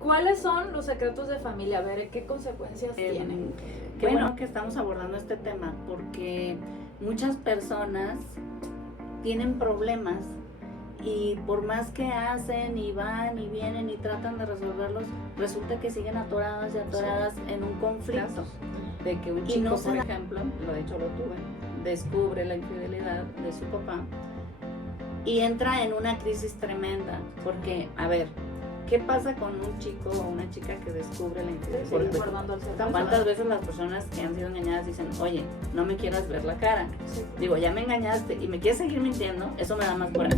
¿cuáles son los secretos de familia? A ver, ¿qué consecuencias tienen? Qué bueno que estamos abordando este tema, porque muchas personas tienen problemas y por más que hacen y van y vienen y tratan de resolverlos, resulta que siguen atoradas y atoradas en un conflicto. De que un Y chico, no por ejemplo, de hecho lo tuve, descubre la infidelidad de su papá y entra en una crisis tremenda, porque, a ver, ¿qué pasa con un chico o una chica que descubre la infidelidad? Recordando al ser ¿Cuántas veces las personas que han sido engañadas dicen, oye, no me quieras ver la cara? Sí. Digo, ya me engañaste y me quieres seguir mintiendo, eso me da más coraje.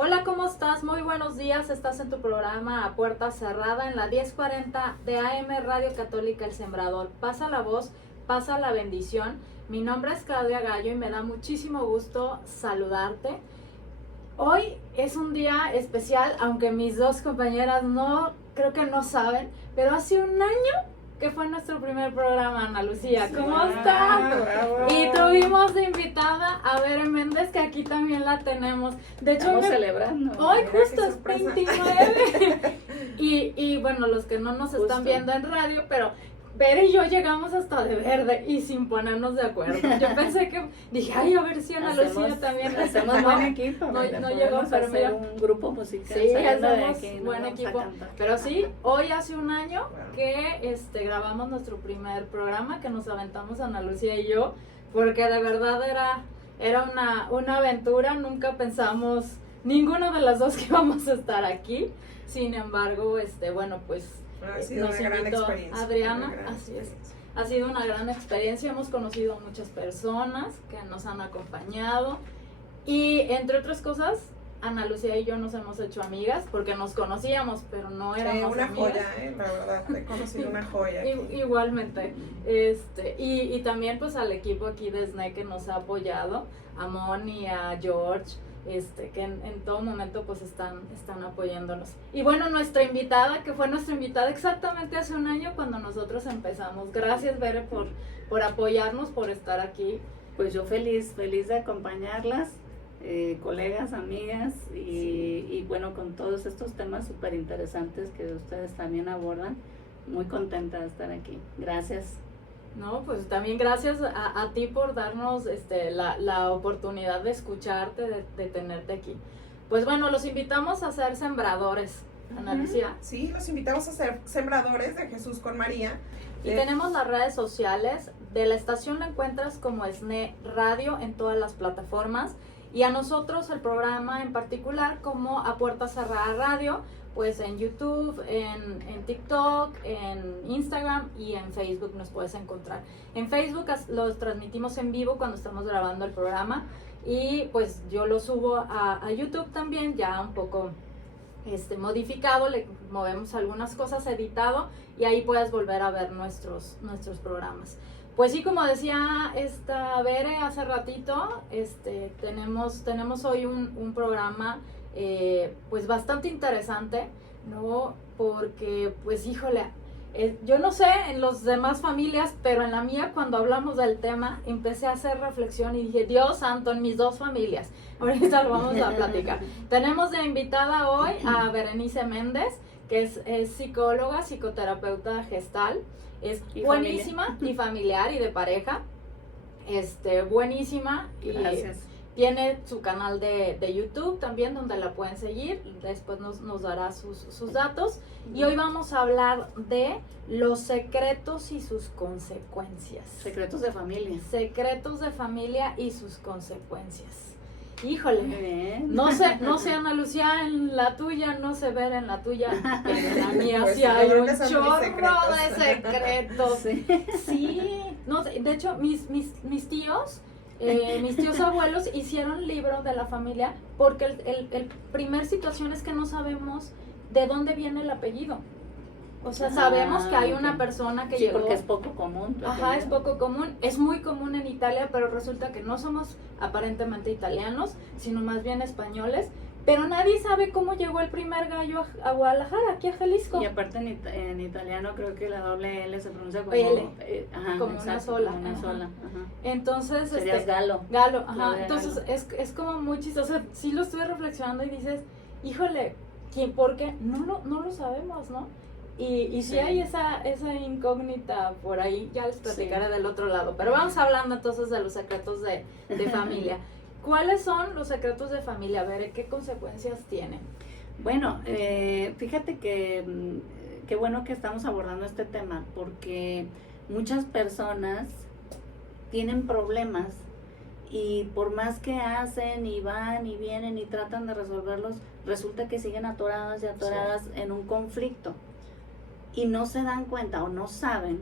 Hola, ¿cómo estás? Muy buenos días. Estás en tu programa A Puerta Cerrada en la 1040 de AM Radio Católica El Sembrador. Pasa la voz, pasa la bendición. Mi nombre es Claudia Gallo y me da muchísimo gusto saludarte. Hoy es un día especial, aunque mis dos compañeras creo que no saben, pero hace un año que fue nuestro primer programa, Ana Lucía. ¿Cómo estás? Bravo. Y tuvimos de invitada a Bere Méndez, que aquí también la tenemos. De hecho, Estamos celebrando. hoy Mira justo qué es sorpresa. 29. y bueno, los que no nos están viendo en radio, pero Bere y yo llegamos hasta de verde y sin ponernos de acuerdo. Yo pensé que, dije, ay, a ver si Ana Lucía también. Hacemos buen equipo. No llegó, Podemos pero hacer mira. un grupo musical. Sí, saliendo de hacemos aquí, nos buen vamos a equipo. cantar. Pero sí, hoy hace un año que grabamos nuestro primer programa, que nos aventamos Ana Lucía y yo, porque de verdad era una aventura. Nunca pensamos, ninguno de las dos, que íbamos a estar aquí. Sin embargo, bueno, pues Ha sido nos una gran invitó experiencia. Adriana, una gran así es. experiencia. Ha sido una gran experiencia, hemos conocido a muchas personas que nos han acompañado y entre otras cosas, Ana Lucía y yo nos hemos hecho amigas porque nos conocíamos, pero no éramos una amigas. joya, la verdad, he conocido una joya. Igualmente, y también pues al equipo aquí de SNE que nos ha apoyado, a Moni, a George, que en todo momento pues están apoyándonos. Y bueno, nuestra invitada, que fue nuestra invitada exactamente hace un año cuando nosotros empezamos. Gracias, Bere, por apoyarnos, por estar aquí. Pues yo feliz de acompañarlas, colegas, amigas, y bueno, con todos estos temas súper interesantes que ustedes también abordan. Muy contenta de estar aquí. Gracias. No, pues también gracias a ti por darnos la oportunidad de escucharte, de tenerte aquí. Pues bueno, los invitamos a ser sembradores, Ana Lucía. Sí, los invitamos a ser sembradores de Jesús con María. Y tenemos las redes sociales. De la estación la encuentras como SNE Radio en todas las plataformas. Y a nosotros el programa en particular como A Puerta Cerrada Radio, pues en YouTube, en TikTok, en Instagram y en Facebook nos puedes encontrar. En Facebook los transmitimos en vivo cuando estamos grabando el programa y pues yo lo subo a YouTube también, ya un poco modificado, le movemos algunas cosas, editado, y ahí puedes volver a ver nuestros programas. Pues sí, como decía esta Bere hace ratito, tenemos hoy un programa pues bastante interesante, ¿no? Porque pues híjole, yo no sé en las demás familias, pero en la mía cuando hablamos del tema empecé a hacer reflexión y dije, Dios santo, en mis dos familias. Ahorita lo vamos a platicar. Tenemos de invitada hoy a Berenice Méndez, que es psicóloga, psicoterapeuta gestal. Es buenísima y familiar y de pareja. Buenísima. Gracias. Y tiene su canal de YouTube también donde la pueden seguir. Después nos dará sus datos. Y hoy vamos a hablar de los secretos y sus consecuencias. Secretos de familia. Secretos de familia y sus consecuencias. Híjole, Muy bien. no sé Ana Lucía en la tuya, no sé ver en la tuya, pero en la mía Pues sí hay seguro un que son chorro mis de secretos. Sí. Sí, no, de hecho mis tíos abuelos hicieron libro de la familia porque el primer situación es que no sabemos de dónde viene el apellido. O sea, sabemos que hay una persona que sí, llegó. porque es poco común. Ajá, es poco común. Es muy común en Italia, pero resulta que no somos aparentemente italianos, sino más bien españoles. pero nadie sabe cómo llegó el primer gallo a Guadalajara, aquí a Jalisco. Y aparte en italiano creo que la doble L se pronuncia como L, ajá, como exacto, una sola. como una Ajá. sola. Ajá. Entonces, Serías galo. Galo, ajá. Claudia Entonces Galo. es como muy chistoso. Sí lo estuve reflexionando y dices, híjole, ¿quién? ¿Por qué? No lo sabemos, ¿no? Y sí Sí. hay esa incógnita por ahí, ya les platicaré Sí. del otro lado. Pero vamos hablando entonces de los secretos de familia. ¿Cuáles son los secretos de familia? A ver, ¿qué consecuencias tienen? Bueno, fíjate que qué bueno que estamos abordando este tema, porque muchas personas tienen problemas y por más que hacen y van y vienen y tratan de resolverlos, resulta que siguen atoradas y atoradas en un conflicto y no se dan cuenta o no saben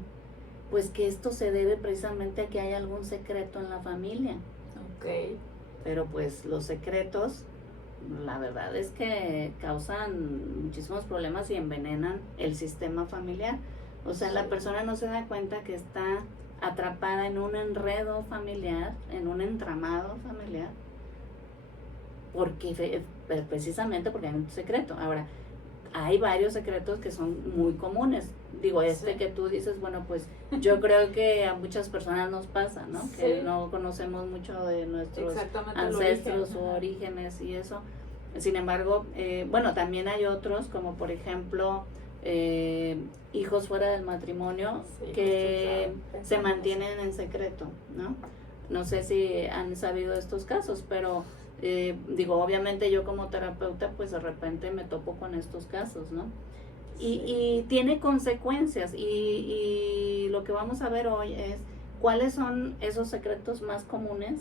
pues que esto se debe precisamente a que hay algún secreto en la familia. Ok. Pero pues los secretos, la verdad es que causan muchísimos problemas y envenenan el sistema familiar. O sea, la persona no se da cuenta que está atrapada en un enredo familiar, en un entramado familiar, porque precisamente porque hay un secreto. Ahora, hay varios secretos que son muy comunes. Digo, Sí. que tú dices, bueno, pues yo creo que a muchas personas nos pasa, ¿no? Que Sí. no conocemos mucho de nuestros Exactamente. el ancestros origen. o Ajá. orígenes y eso. Sin embargo, bueno, también hay otros, como por ejemplo, hijos fuera del matrimonio Sí, que justo estaba se pensando mantienen en secreto, ¿no? No sé si han sabido de estos casos, pero digo, obviamente yo como terapeuta, pues de repente me topo con estos casos, ¿no? Y tiene consecuencias y lo que vamos a ver hoy es cuáles son esos secretos más comunes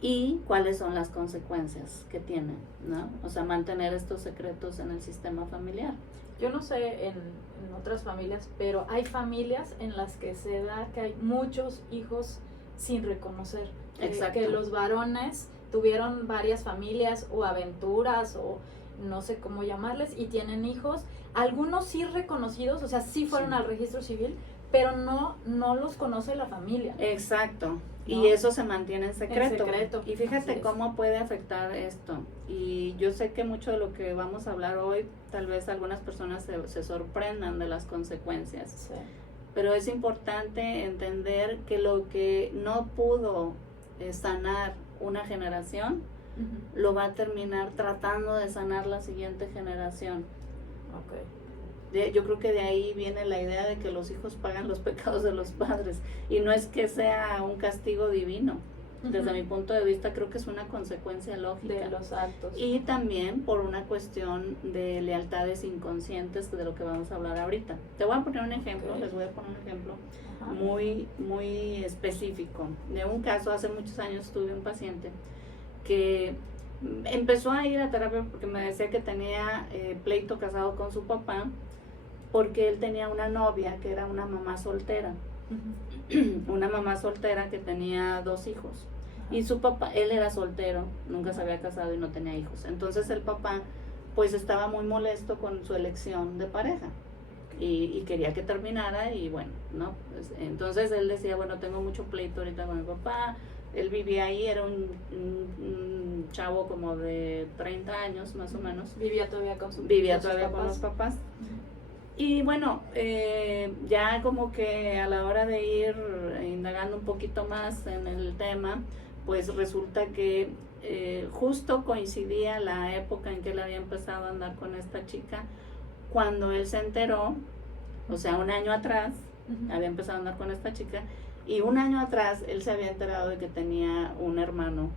y cuáles son las consecuencias que tienen, ¿no? O sea, mantener estos secretos en el sistema familiar. Yo no sé en otras familias, pero hay familias en las que se da que hay muchos hijos sin reconocer. Exacto. Que los varones tuvieron varias familias o aventuras o no sé cómo llamarles y tienen hijos. Algunos sí reconocidos, o sea, sí fueron Sí. al registro civil, pero no los conoce la familia. Exacto. ¿No? Y eso se mantiene en secreto. En secreto. Y Así fíjate es. cómo puede afectar esto. Y yo sé que mucho de lo que vamos a hablar hoy, tal vez algunas personas se sorprendan de las consecuencias. Sí. Pero es importante entender que lo que no pudo sanar una generación, Ujú. lo va a terminar tratando de sanar la siguiente generación. Ok. Yo creo que de ahí viene la idea de que los hijos pagan los pecados de los padres. Y no es que sea un castigo divino. Desde mi punto de vista creo que es una consecuencia lógica. De los actos. Y también por una cuestión de lealtades inconscientes de lo que vamos a hablar ahorita. Te voy a poner un ejemplo, Ok. les voy a poner un ejemplo Ajá. muy específico. De un caso, hace muchos años tuve un paciente que empezó a ir a terapia porque me decía que tenía pleito casado con su papá porque él tenía una novia que era una mamá soltera. Ujú. Una mamá soltera que tenía 2 hijos. Ajá. Y su papá, él era soltero, nunca se había casado y no tenía hijos. Entonces el papá pues estaba muy molesto con su elección de pareja y quería que terminara y bueno, ¿no? Pues, entonces él decía, bueno, tengo mucho pleito ahorita con mi papá. Él vivía ahí, era un chavo como de 30 años más o menos. Vivía todavía con sus Los papás. papás. Y bueno, ya como que a la hora de ir indagando un poquito más en el tema, pues resulta que justo coincidía la época en que él había empezado a andar con esta chica, cuando él se enteró, o sea, un año atrás, Ujú. había empezado a andar con esta chica, y un año atrás él se había enterado de que tenía un hermano,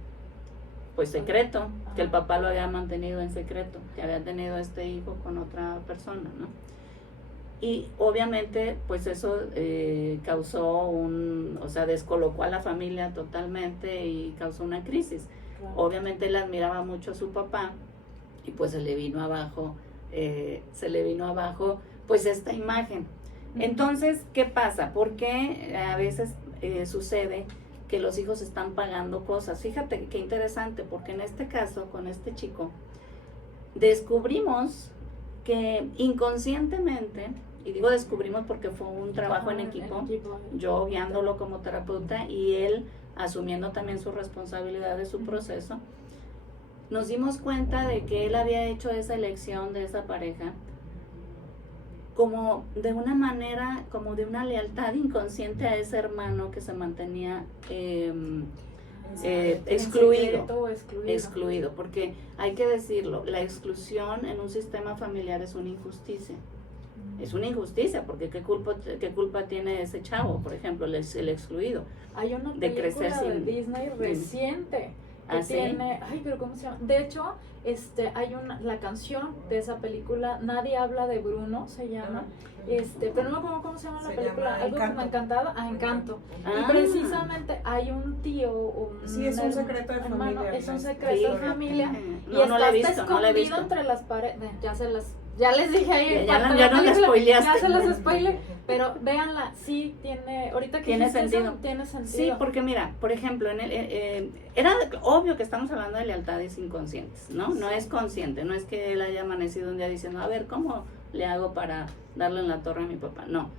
pues secreto, que el papá lo había mantenido en secreto, que había tenido este hijo con otra persona, ¿no? Y obviamente pues eso causó o sea, descolocó a la familia totalmente y causó una crisis. Claro. Obviamente él admiraba mucho a su papá y pues se le vino abajo pues esta imagen. Ujú. Entonces, ¿qué pasa? ¿Por qué a veces sucede que los hijos están pagando cosas? Fíjate qué interesante, porque en este caso, con este chico, descubrimos que inconscientemente, y digo descubrimos porque fue un trabajo en Ajá, equipo, equipo. yo guiándolo como terapeuta y él asumiendo también su responsabilidad de su Ujú. proceso, nos dimos cuenta de que él había hecho esa elección de esa pareja como de una manera, como de una lealtad inconsciente a ese hermano que se mantenía excluido, porque hay que decirlo, la exclusión en un sistema familiar es una injusticia. Es una injusticia, porque ¿qué culpa tiene ese chavo, por ejemplo, el excluido? Hay una de película crecer sin de Disney reciente que tiene, pero ¿cómo se llama? De hecho, hay la canción de esa película, Nadie habla de Bruno, se llama, pero no me acuerdo cómo se llama la película, algo que me ha encantado, Encanto. Y precisamente hay un tío, sí, es un secreto de hermano, familia. es un secreto de familia, y no la he visto, escondido entre las paredes, ya les dije ahí, ya no la spoileaste. Ya se las spoilé, pero véanla, sí tiene, ahorita que tiene sentido. Eso, tiene sentido. Sí, porque mira, por ejemplo, era obvio que estamos hablando de lealtades inconscientes, ¿no? No es consciente, no es que él haya amanecido un día diciendo, a ver, ¿cómo le hago para darle en la torre a mi papá? No,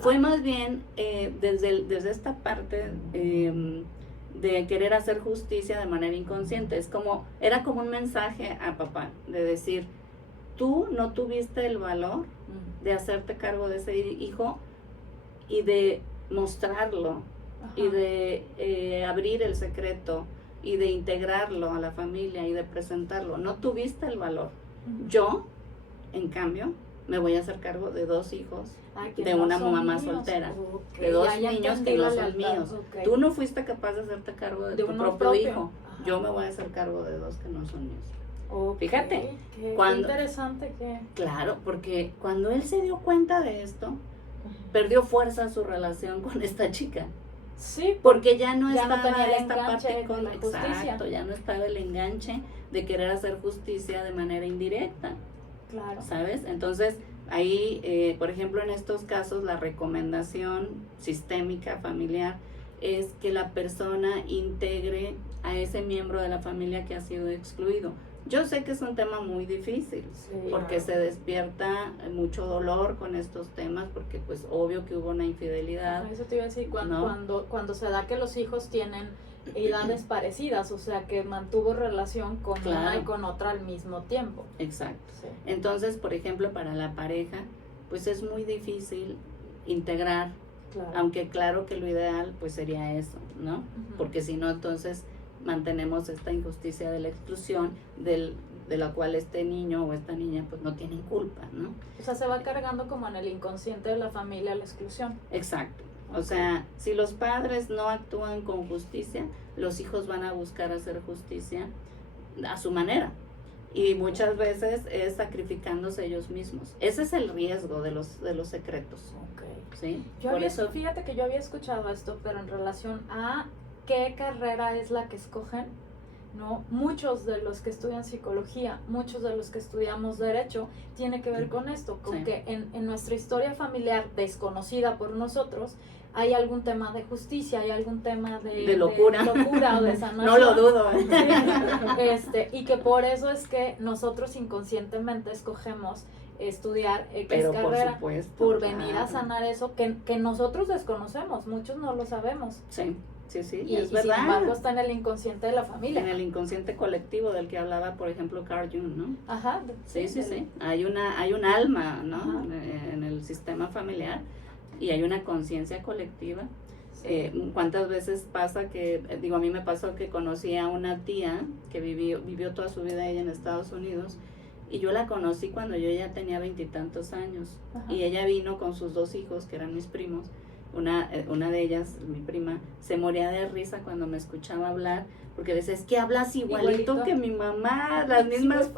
fue más bien desde esta parte de querer hacer justicia de manera inconsciente. Era como un mensaje a papá, de decir, tú no tuviste el valor de hacerte cargo de ese hijo y de mostrarlo. Ajá. Y de abrir el secreto y de integrarlo a la familia y de presentarlo. No tuviste el valor. Yo, en cambio, me voy a hacer cargo de 2 hijos de una mamá soltera, de 2 niños que no son míos. Tú no fuiste capaz de hacerte cargo de tu propio hijo. Ajá. Yo me voy a hacer cargo de 2 que no son míos. Fíjate, qué interesante que... Claro, porque cuando él se dio cuenta de esto, perdió fuerza su relación con esta chica. Sí, porque ya no estaba tenía el esta parte con la justicia. Exacto, ya no estaba el enganche de querer hacer justicia de manera indirecta. Claro. ¿Sabes? Entonces, ahí, por ejemplo, en estos casos, la recomendación sistémica familiar es que la persona integre a ese miembro de la familia que ha sido excluido. Yo sé que es un tema muy difícil, porque se despierta mucho dolor con estos temas, porque pues obvio que hubo una infidelidad. Eso te iba a decir, cuando se da que los hijos tienen edades parecidas, o sea que mantuvo relación con una y con otra al mismo tiempo. Exacto. Sí. Entonces, por ejemplo, para la pareja, pues es muy difícil integrar, aunque claro que lo ideal pues sería eso, ¿no? Porque si no, entonces mantenemos esta injusticia de la exclusión de la cual este niño o esta niña pues no tienen culpa, ¿no? O sea, se va cargando como en el inconsciente de la familia la exclusión. Exacto. O sea, si los padres no actúan con justicia, los hijos van a buscar hacer justicia a su manera. Y muchas veces es sacrificándose ellos mismos. Ese es el riesgo de los secretos. ¿Sí? Fíjate que yo había escuchado esto, pero en relación a qué carrera es la que escogen, ¿no? Muchos de los que estudian psicología, muchos de los que estudiamos derecho, tiene que ver con esto, con que en nuestra historia familiar desconocida por nosotros, hay algún tema de justicia, hay algún tema de locura o de sanación. No lo dudo. Y que por eso es que nosotros inconscientemente escogemos estudiar X carrera, por venir a sanar eso que nosotros desconocemos, muchos no lo sabemos. Sí, y es verdad. Sin embargo está en el inconsciente de la familia. En el inconsciente colectivo del que hablaba, por ejemplo, Carl Jung, ¿no? Ajá. Sí. Hay un alma, ¿no? En el sistema familiar y hay una conciencia colectiva. ¿Cuántas veces pasa que, a mí me pasó que conocí a una tía que vivió toda su vida ella en Estados Unidos, y yo la conocí cuando yo ya tenía 20 y tantos años. Ajá. Y ella vino con sus 2 hijos, que eran mis primos. Una de ellas, mi prima, se moría de risa cuando me escuchaba hablar, porque decía, es que hablas igualito que mi mamá, las mismas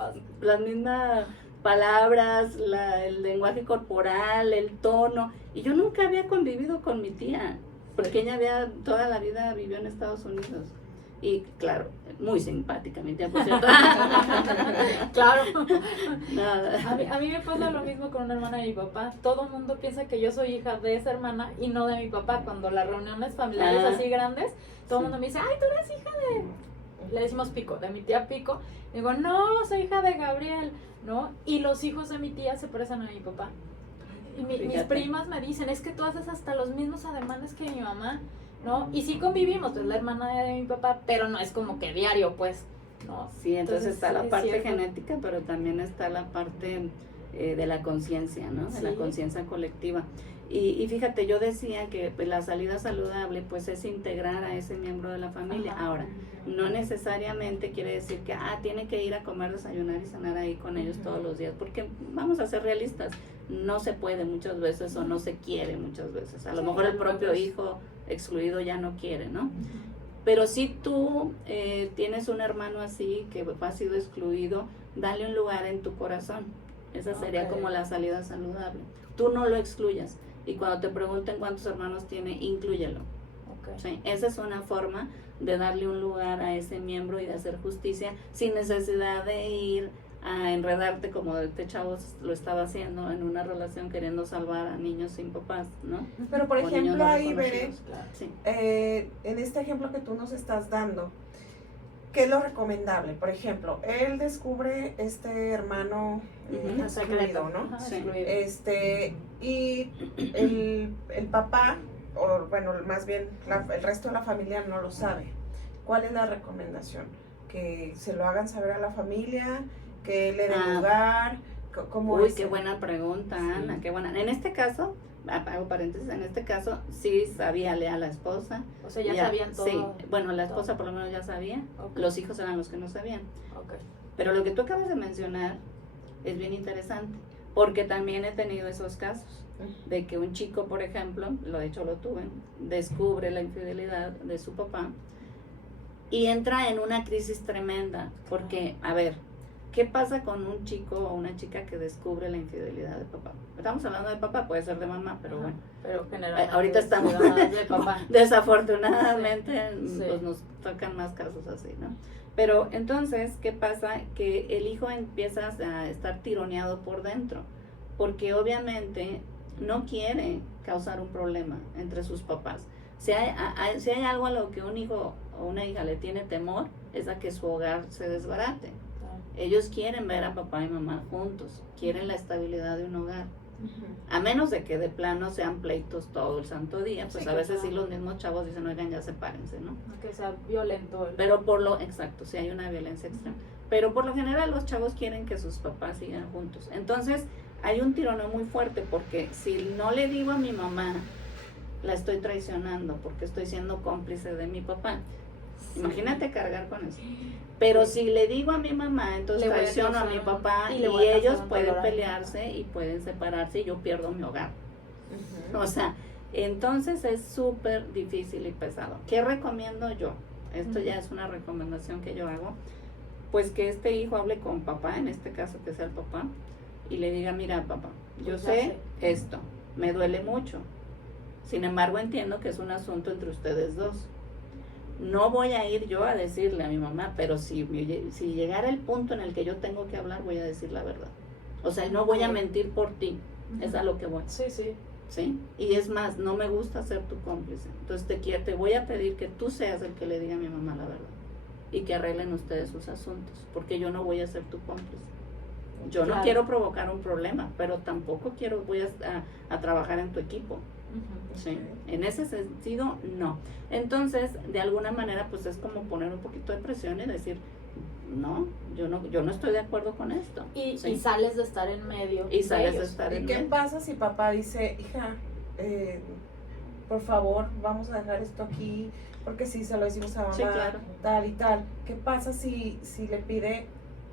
palabras, el lenguaje corporal, el tono. Y yo nunca había convivido con mi tía, porque ella toda la vida vivió en Estados Unidos. Y claro, muy simpática mi tía, por cierto. Claro. Nada. A mí me pasa lo mismo con una hermana de mi papá. Todo el mundo piensa que yo soy hija de esa hermana y no de mi papá. Cuando las reuniones familiares así grandes, todo el mundo me dice, ay, tú eres hija de... Le decimos Pico, de mi tía Pico. Y digo, no, soy hija de Gabriel, ¿no? Y los hijos de mi tía se parecen a mi papá. Y mis primas me dicen, es que tú haces hasta los mismos ademanes que mi mamá, ¿no? Y sí convivimos, es la hermana de mi papá, pero no es como que diario, pues, ¿no? Sí, entonces está la es parte cierto. genética, pero también está la parte de la conciencia, ¿no? De la Sí. conciencia colectiva. Y fíjate, yo decía que pues, la salida saludable pues es integrar a ese miembro de la familia. Ajá. Ahora, no necesariamente quiere decir que tiene que ir a comer, desayunar y cenar ahí con ellos todos los días, porque vamos a ser realistas, no se puede muchas veces o no se quiere muchas veces. A lo Sí, mejor el claro, propio pues. hijo excluido ya no quiere, ¿no? Pero si tú tienes un hermano así que ha sido excluido, dale un lugar en tu corazón. Esa sería Ok. como la salida saludable. Tú no lo excluyas. Y cuando te pregunten cuántos hermanos tiene, inclúyelo. Ok. ¿Sí? Esa es una forma de darle un lugar a ese miembro y de hacer justicia sin necesidad de ir a enredarte como este chavo lo estaba haciendo en una relación queriendo salvar a niños sin papás, ¿no? Pero por O niños ejemplo, no ahí veré, reconocidos. Sí. en este ejemplo que tú nos estás dando, ¿qué es lo recomendable? Por ejemplo, él descubre este hermano Ujú. excluido, ¿no? Ajá, Sí. excluido. Y el papá, o bueno, más bien el resto de la familia no lo sabe. ¿Cuál es la recomendación? ¿Que se lo hagan saber a la familia? ¿Que le den lugar? ¿Cómo Uy, es? qué buena pregunta, Ana, qué buena. En este caso, hago paréntesis, en este caso sí sabíale a la esposa. O sea, ya sabían todo. Sí, bueno, la esposa todo. por lo menos ya sabía, Ok. los hijos eran los que no sabían. Ok. Pero lo que tú acabas de mencionar es bien interesante, porque también he tenido esos casos de que un chico, por ejemplo, de hecho lo tuve, descubre la infidelidad de su papá y entra en una crisis tremenda, porque, a ver, ¿qué pasa con un chico o una chica que descubre la infidelidad de papá? Estamos hablando de papá, puede ser de mamá, pero Ajá. bueno. Pero generalmente Ahorita estamos de papá. desafortunadamente Sí. pues nos tocan más casos así, ¿no? Pero entonces, ¿qué pasa? Que el hijo empieza a estar tironeado por dentro, porque obviamente no quiere causar un problema entre sus papás. Si hay algo a lo que un hijo o una hija le tiene temor, es a que su hogar se desbarate. Ellos quieren ver a papá y mamá juntos, quieren la estabilidad de un hogar. A menos de que de plano sean pleitos todo el santo día, pues Sí, a veces claro. sí los mismos chavos dicen, oigan, ya sepárense, ¿no? Que sea violento. Pero exacto, sí hay una violencia extrema. Pero por lo general los chavos quieren que sus papás sigan juntos. Entonces hay un tironeo muy fuerte porque si no le digo a mi mamá, la estoy traicionando porque estoy siendo cómplice de mi papá. Imagínate cargar con eso. Pero si le digo a mi mamá, entonces Le voy a traiciono a causar mi un- papá y y le voy a causar ellos un pueden dolor a mi pelearse y pueden separarse y yo pierdo mi hogar. O sea, entonces es súper difícil y pesado. ¿Qué recomiendo yo? Esto ya es una recomendación que yo hago. Pues que este hijo hable con papá, en este caso que sea el papá, y le diga, mira papá, yo Pues ya sé sé. esto, me duele mucho. Sin embargo, entiendo que es un asunto entre ustedes dos. No voy a ir yo a decirle a mi mamá, pero si llegara el punto en el que yo tengo que hablar, voy a decir la verdad. O sea, no voy a Ok. mentir por ti, es a lo que voy. Sí, sí. ¿Sí? Y es más, no me gusta ser tu cómplice. Entonces te voy a pedir que tú seas el que le diga a mi mamá la verdad y que arreglen ustedes sus asuntos, porque yo no voy a ser tu cómplice. Yo no Claro. quiero provocar un problema, pero tampoco voy a trabajar en tu equipo. Ujú. ¿Sí? En ese sentido, no. Entonces, de alguna manera, pues es como poner un poquito de presión y decir, no, yo no estoy de acuerdo con esto. Y ¿sí? sales de estar en medio. Y sales de ellos. estar ¿Y en qué medio. pasa si papá dice, hija, por favor, vamos a dejar esto aquí? Porque si se lo decimos a mamá, Sí, claro. tal y tal. ¿Qué pasa si le pide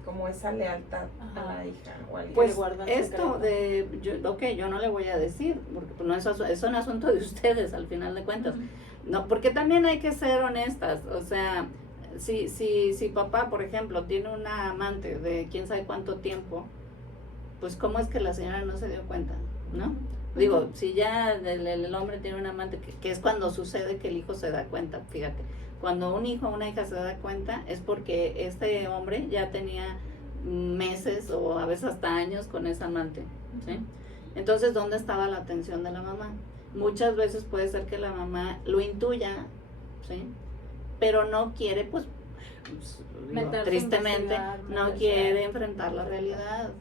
como esa lealtad Ajá. a la hija o al hijo? Pues guardan esto secreto. yo no le voy a decir, porque pues, no es un asunto de ustedes al final de cuentas. Ujú. No, porque también hay que ser honestas, o sea, si papá, por ejemplo, tiene una amante de quién sabe cuánto tiempo, pues cómo es que la señora no se dio cuenta, ¿no? Digo, si ya el hombre tiene un amante, que es cuando sucede que el hijo se da cuenta, fíjate, cuando un hijo o una hija se da cuenta es porque este hombre ya tenía meses o a veces hasta años con esa amante, ¿sí? Entonces, ¿dónde estaba la atención de la mamá? Muchas veces puede ser que la mamá lo intuya, ¿sí? Pero no quiere, pues, digo, Meterse a tristemente, investigar, no meterse quiere a- enfrentar la realidad,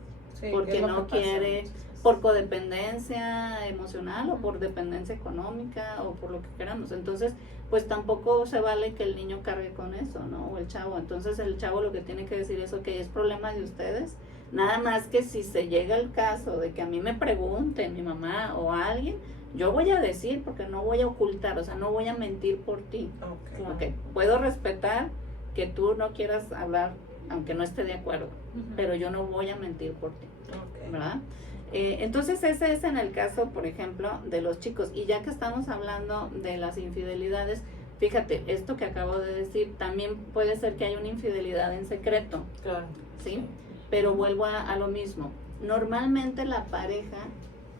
Sí, porque es lo no que pasa quiere muchas veces. por codependencia emocional o por dependencia económica o por lo que queramos. Entonces, pues tampoco se vale que el niño cargue con eso, ¿no? O el chavo. Entonces el chavo lo que tiene que decir es, ok, es problema de ustedes. Nada más que si se llega el caso de que a mí me pregunten, mi mamá o alguien, yo voy a decir porque no voy a ocultar, o sea, no voy a mentir por ti. Ok. Ok, puedo respetar que tú no quieras hablar aunque no esté de acuerdo, pero yo no voy a mentir por ti, Ok. ¿verdad? Entonces ese es en el caso, por ejemplo, de los chicos. Y ya que estamos hablando de las infidelidades, fíjate, esto que acabo de decir, también puede ser que haya una infidelidad en secreto, Claro. ¿sí? Pero vuelvo a lo mismo. Normalmente la pareja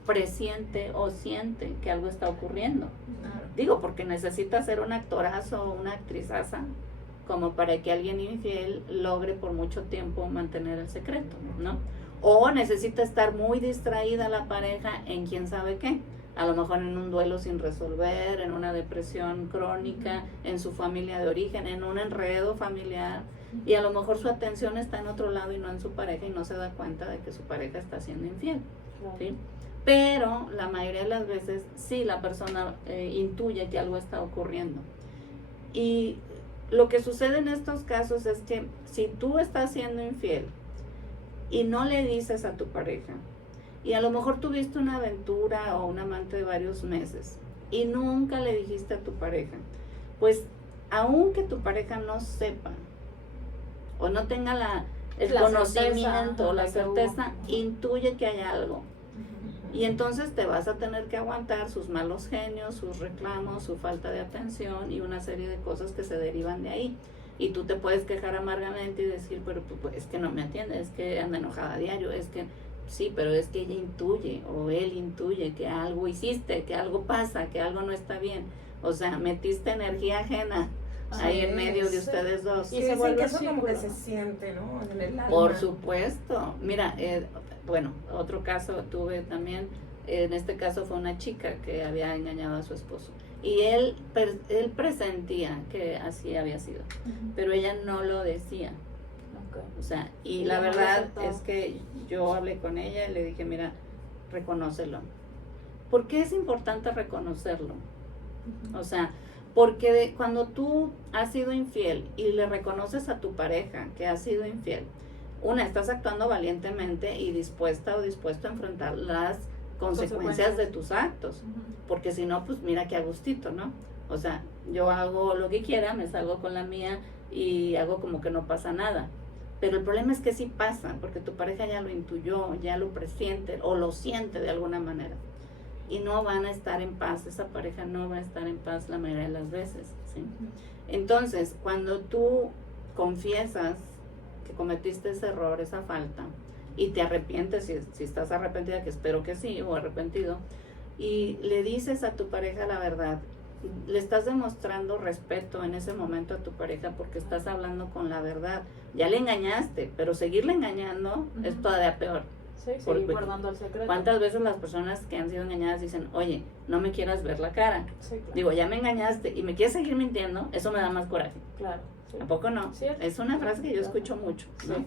presiente o siente que algo está ocurriendo. Claro. Digo, porque necesita ser un actorazo o una actrizaza como para que alguien infiel logre por mucho tiempo mantener el secreto, ¿no? O necesita estar muy distraída la pareja en quién sabe qué. A lo mejor en un duelo sin resolver, en una depresión crónica, en su familia de origen, en un enredo familiar. Y a lo mejor su atención está en otro lado y no en su pareja y no se da cuenta de que su pareja está siendo infiel, ¿sí? Pero la mayoría de las veces sí la persona intuye que algo está ocurriendo. Y lo que sucede en estos casos es que si tú estás siendo infiel y no le dices a tu pareja, y a lo mejor tuviste una aventura o un amante de varios meses y nunca le dijiste a tu pareja, pues aunque tu pareja no sepa o no tenga el conocimiento o la certeza, intuye que hay algo. Y entonces te vas a tener que aguantar sus malos genios, sus reclamos, su falta de atención y una serie de cosas que se derivan de ahí. Y tú te puedes quejar amargamente y decir, pero pues, es que no me atiende, es que anda enojada a diario, es que sí, pero es que ella intuye o él intuye que algo hiciste, que algo pasa, que algo no está bien. O sea, metiste energía ajena ahí en medio de ustedes dos. Y se vuelve eso como que se siente, ¿no? En el alma. Por supuesto. Mira, bueno, otro caso tuve también, en este caso fue una chica que había engañado a su esposo. Y él presentía que así había sido, pero ella no lo decía. O sea, y la verdad es que yo hablé con ella y le dije, mira, reconócelo. ¿Por qué es importante reconocerlo? O sea, porque cuando tú has sido infiel y le reconoces a tu pareja que has sido infiel, estás actuando valientemente y dispuesta o dispuesto a enfrentar las consecuencias de tus actos. Porque si no, pues mira qué a gustito, ¿no? O sea, yo hago lo que quiera, me salgo con la mía y hago como que no pasa nada. Pero el problema es que sí pasa, porque tu pareja ya lo intuyó, ya lo presiente o lo siente de alguna manera. Y no van a estar en paz, esa pareja no va a estar en paz la mayoría de las veces, ¿sí? Entonces, cuando tú confiesas que cometiste ese error, esa falta, y te arrepientes, si estás arrepentida, que espero que sí, o arrepentido, y le dices a tu pareja la verdad, le estás demostrando respeto en ese momento a tu pareja porque estás hablando con la verdad. Ya le engañaste, pero seguirle engañando es todavía peor. Sí, seguir guardando el secreto. ¿Cuántas veces las personas que han sido engañadas dicen, oye, no me quieras ver la cara? Sí, claro. Digo, ya me engañaste y me quieres seguir mintiendo, eso me da más coraje. Claro. Sí. ¿A poco no? Sí, es una frase que yo escucho mucho, ¿no? Sí.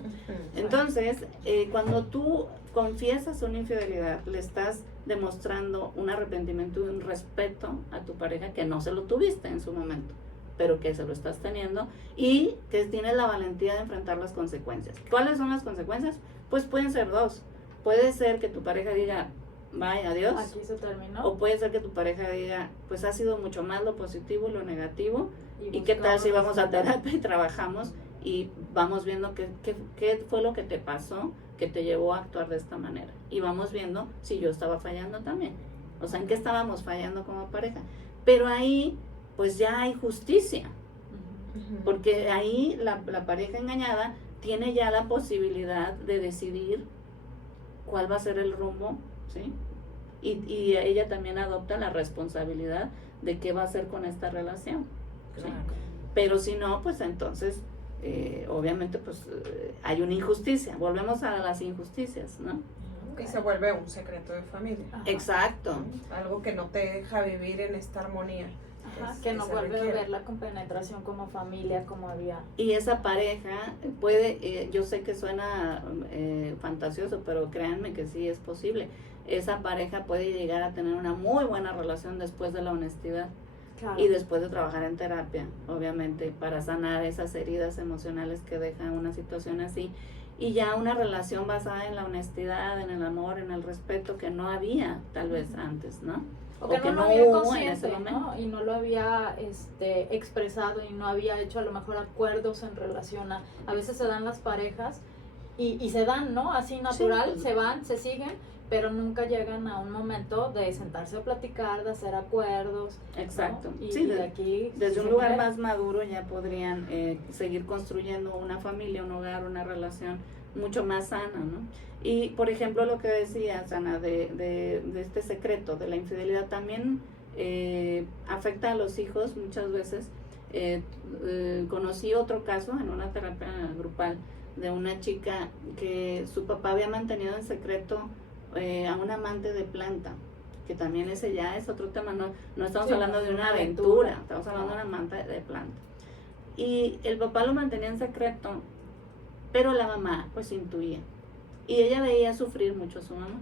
Entonces, cuando tú confiesas una infidelidad, le estás demostrando un arrepentimiento y un respeto a tu pareja que no se lo tuviste en su momento, pero que se lo estás teniendo y que tienes la valentía de enfrentar las consecuencias. ¿Cuáles son las consecuencias? Pues pueden ser dos. Puede ser que tu pareja diga, bye, adiós. Aquí se terminó. O puede ser que tu pareja diga, pues ha sido mucho más lo positivo y lo negativo. ¿Y qué tal si vamos a terapia y trabajamos y vamos viendo qué fue lo que te pasó que te llevó a actuar de esta manera? Y vamos viendo si yo estaba fallando también. O sea, en qué estábamos fallando como pareja. Pero ahí, pues ya hay justicia. Porque ahí la pareja engañada tiene ya la posibilidad de decidir cuál va a ser el rumbo, ¿sí? Y ella también adopta la responsabilidad de qué va a hacer con esta relación. ¿Sí? Claro. Pero si no, pues entonces obviamente pues hay una injusticia, volvemos a las injusticias, ¿no? Y se vuelve un secreto de familia. Ajá. Exacto. Algo que no te deja vivir en esta armonía. Ajá, que no se vuelve a requiere. ver la compenetración como familia como había. Y esa pareja puede, yo sé que suena fantasioso, pero créanme que sí es posible. Esa pareja puede llegar a tener una muy buena relación después de la honestidad Claro. y después de trabajar en terapia, obviamente, para sanar esas heridas emocionales que deja una situación así. Y ya una relación basada en la honestidad, en el amor, en el respeto que no había tal vez antes, ¿no? O que o que no lo no había hubo en ese consciente, momento. ¿no? Y no lo había expresado y no había hecho a lo mejor acuerdos en relación a veces se dan las parejas y se dan, ¿no? Así natural, pues. se van, se siguen, pero nunca llegan a un momento de sentarse a platicar, de hacer acuerdos. ¿no? Exacto. Y, Sí, y de aquí desde un se lugar ve. más maduro ya podrían seguir construyendo una familia, un hogar, una relación mucho más sana, ¿no? Y, por ejemplo, lo que decías, Ana, de este secreto de la infidelidad también afecta a los hijos muchas veces. Conocí otro caso en una terapia grupal de una chica que su papá había mantenido en secreto a un amante de planta, que también ese ya es otro tema, no estamos Sí, hablando de una aventura, estamos hablando de un amante de planta. Y el papá lo mantenía en secreto, pero la mamá pues intuía. Y ella veía sufrir mucho a su mamá.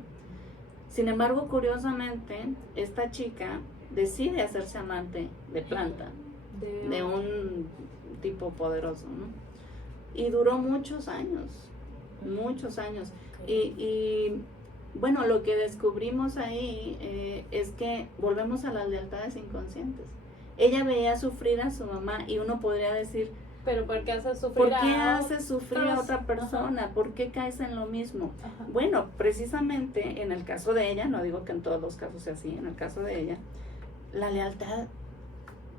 Sin embargo, curiosamente, esta chica decide hacerse amante de planta, de un tipo poderoso, ¿no? Y duró muchos años. Y bueno, lo que descubrimos ahí es que volvemos a las lealtades inconscientes. Ella veía sufrir a su mamá y uno podría decir, Pero ¿por qué haces sufrir ¿por qué a haces sufrir a otra persona? ¿Por qué caes en lo mismo? Ajá. Bueno, precisamente en el caso de ella, no digo que en todos los casos sea así, en el caso de ella, la lealtad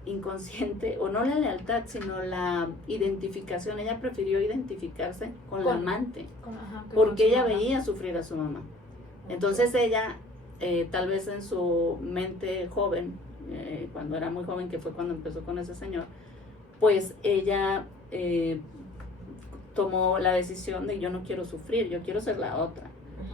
inconsciente, o no la lealtad, sino la identificación, ella prefirió identificarse con la amante, Ajá, que porque con su ella mamá. veía sufrir a su mamá. Entonces ella, tal vez en su mente joven, cuando era muy joven, que fue cuando empezó con ese señor, pues ella tomó la decisión de yo no quiero sufrir, yo quiero ser la otra.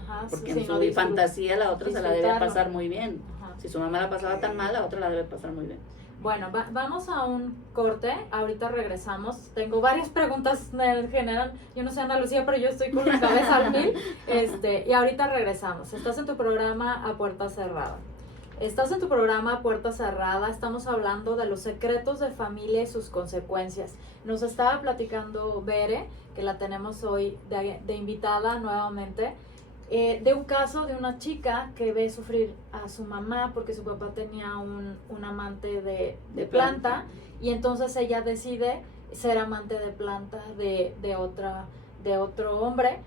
Ajá, Porque sí, en no su disfrut- fantasía la otra se la debe disfrutarlo. pasar muy bien. Ajá. Si su mamá la pasaba tan mal, la otra la debe pasar muy bien. Bueno, vamos a un corte, ahorita regresamos. Tengo varias preguntas en general. Yo no sé, Ana Lucía, pero yo estoy con la cabeza al mil. Y ahorita regresamos. Estás en tu programa A Puerta Cerrada. Estás en tu programa A Puerta Cerrada. Estamos hablando de los secretos de familia y sus consecuencias. Nos estaba platicando Bere, que la tenemos hoy de invitada nuevamente, de un caso de una chica que ve sufrir a su mamá porque su papá tenía un amante de planta, y entonces ella decide ser amante de planta de otro hombre,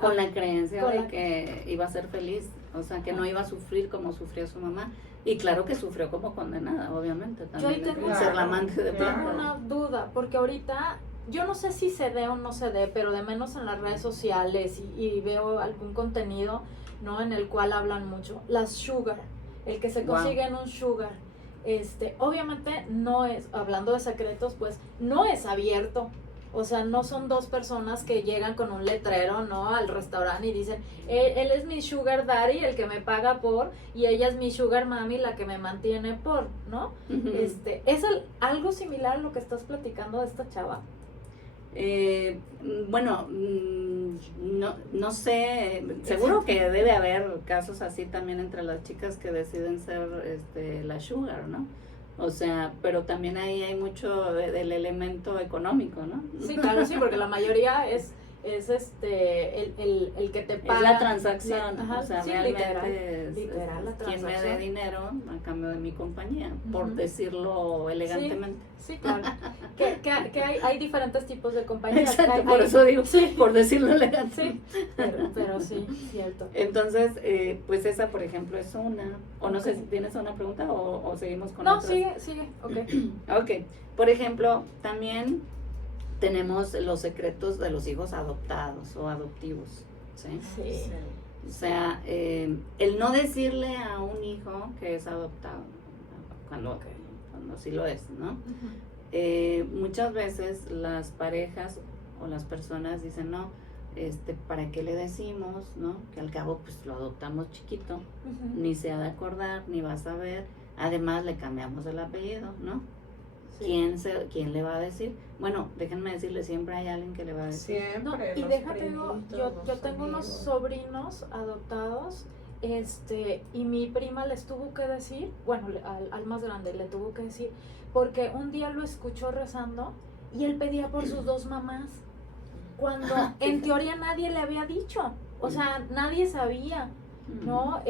Con la creencia con de la- que iba a ser feliz, o sea, que no iba a sufrir como sufrió su mamá. Y claro que sufrió como condenada, obviamente, Yo ahí también tengo de ser la amante de claro. Tengo planta. una duda, porque ahorita yo no sé si se dé o no se dé, pero de menos en las redes sociales y veo algún contenido, ¿no? En el cual hablan mucho. Las sugar, el que se Wow. consigue en un sugar. Obviamente no es, hablando de secretos, pues no es abierto. O sea, no son dos personas que llegan con un letrero, ¿no? Al restaurante y dicen, él es mi sugar daddy, el que me paga por, y ella es mi sugar mami, la que me mantiene por, ¿no? Ujú. ¿Es algo similar a lo que estás platicando de esta chava? Bueno, no sé, seguro que debe haber casos así también entre las chicas que deciden ser la sugar, ¿no? O sea, pero también ahí hay mucho del elemento económico, ¿no? Sí, claro, sí, porque la mayoría es el que te paga. Es la transacción, Ajá, o sea, sí, realmente literal, la quien me dé transacción. dinero a cambio de mi compañía, por Ujú. decirlo elegantemente. Sí, claro. Que hay diferentes tipos de compañías. Exacto, por eso digo, sí, por decirlo elegante. sí, pero sí, cierto. Entonces, pues esa, por ejemplo, es una. O no sé Ok. si tienes una pregunta o seguimos con No, otras. sigue, ok. Ok, por ejemplo, también tenemos los secretos de los hijos adoptados o adoptivos, ¿sí? Sí. O sea, el no decirle a un hijo que es adoptado, cuando sí lo es, ¿no? Ujú. Muchas veces las parejas o las personas dicen, no, ¿para qué le decimos, no? Que al cabo pues lo adoptamos chiquito, Ujú. ni se ha de acordar, ni va a saber, Además le cambiamos el apellido, ¿no? Sí. ¿Quién le va a decir? Bueno, déjenme decirle, siempre hay alguien que le va a decir. Siempre. No, y los déjate digo, primitos, yo los tengo unos amigos. sobrinos adoptados, y mi prima les tuvo que decir, bueno, al más grande le tuvo que decir, porque un día lo escuchó rezando y él pedía por sus dos mamás, cuando en teoría nadie le había dicho, o sea, nadie sabía, ¿no?